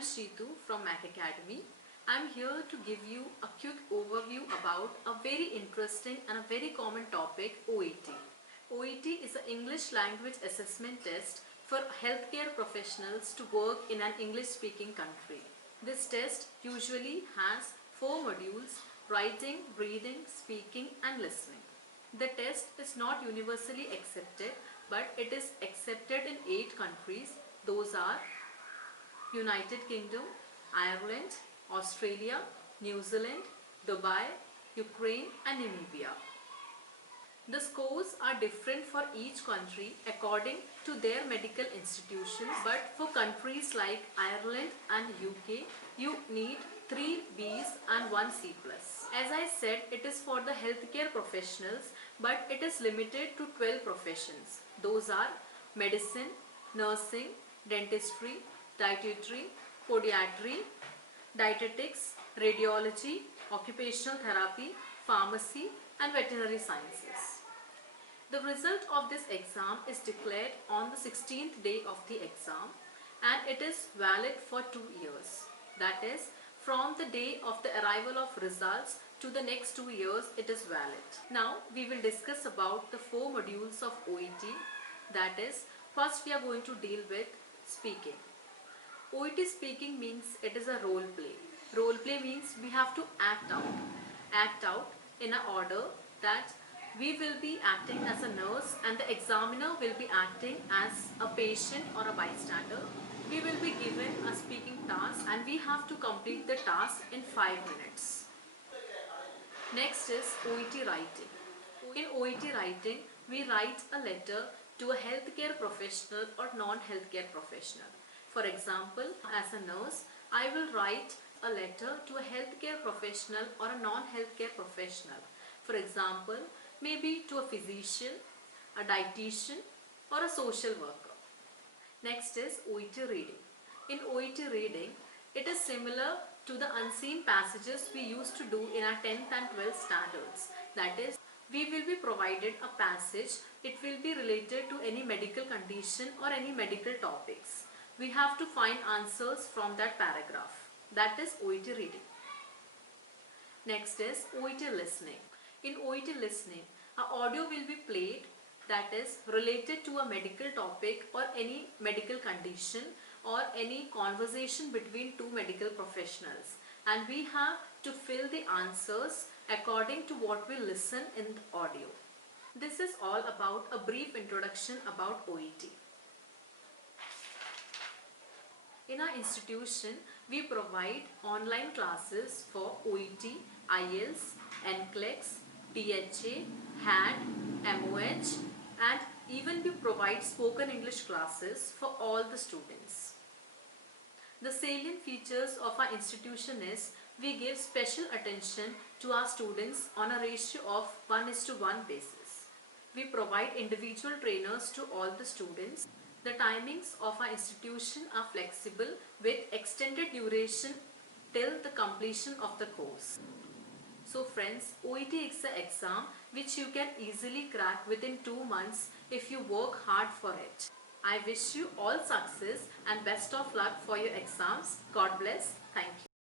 am Shritu from Mac Academy. I am here to give you a quick overview about a very interesting and a very common topic, OET. OET is an English language assessment test for healthcare professionals to work in an English-speaking country. This test usually has 4 modules: writing, reading, speaking and listening. The test is not universally accepted, but it is accepted in 8 countries. Those are United Kingdom, Ireland, Australia, New Zealand, Dubai, Ukraine and Namibia. The scores are different for each country according to their medical institutions, but for countries like Ireland and UK, you need 3 Bs and 1 C+. As I said, it is for the healthcare professionals, but it is limited to 12 professions. Those are medicine, nursing, dentistry, dietary, podiatry, dietetics, radiology, occupational therapy, pharmacy and veterinary sciences. The result of this exam is declared on the 16th day of the exam and it is valid for 2 years. That is, from the day of the arrival of results to the next 2 years it is valid. Now we will discuss about the 4 modules of OET. That is, first we are going to deal with speaking. OET speaking means it is a role play. Role play means we have to act out in an order that we will be acting as a nurse and the examiner will be acting as a patient or a bystander. We will be given a speaking task and we have to complete the task in 5 minutes. Next is OET writing. In OET writing, we write a letter to a healthcare professional or non-healthcare professional. For example, as a nurse, I will write a letter to a healthcare professional or a non-healthcare professional. For example, maybe to a physician, a dietitian or a social worker. Next is OET reading. In OET reading, it is similar to the unseen passages we used to do in our 10th and 12th standards. That is, we will be provided a passage. It will be related to any medical condition or any medical topics. We have to find answers from that paragraph. That is OET reading. Next is OET listening. In OET listening, an audio will be played that is related to a medical topic or any medical condition or any conversation between 2 medical professionals, and we have to fill the answers according to what we listen in the audio. This is all about a brief introduction about OET. In our institution, we provide online classes for OET, IELTS, NCLEX, DHA, HAT, MOH, and even we provide spoken English classes for all the students. The salient features of our institution is we give special attention to our students on a ratio of 1:1 basis. We provide individual trainers to all the students. The timings of our institution are flexible with extended duration till the completion of the course. So friends, OET is an exam which you can easily crack within 2 months if you work hard for it. I wish you all success and best of luck for your exams. God bless. Thank you.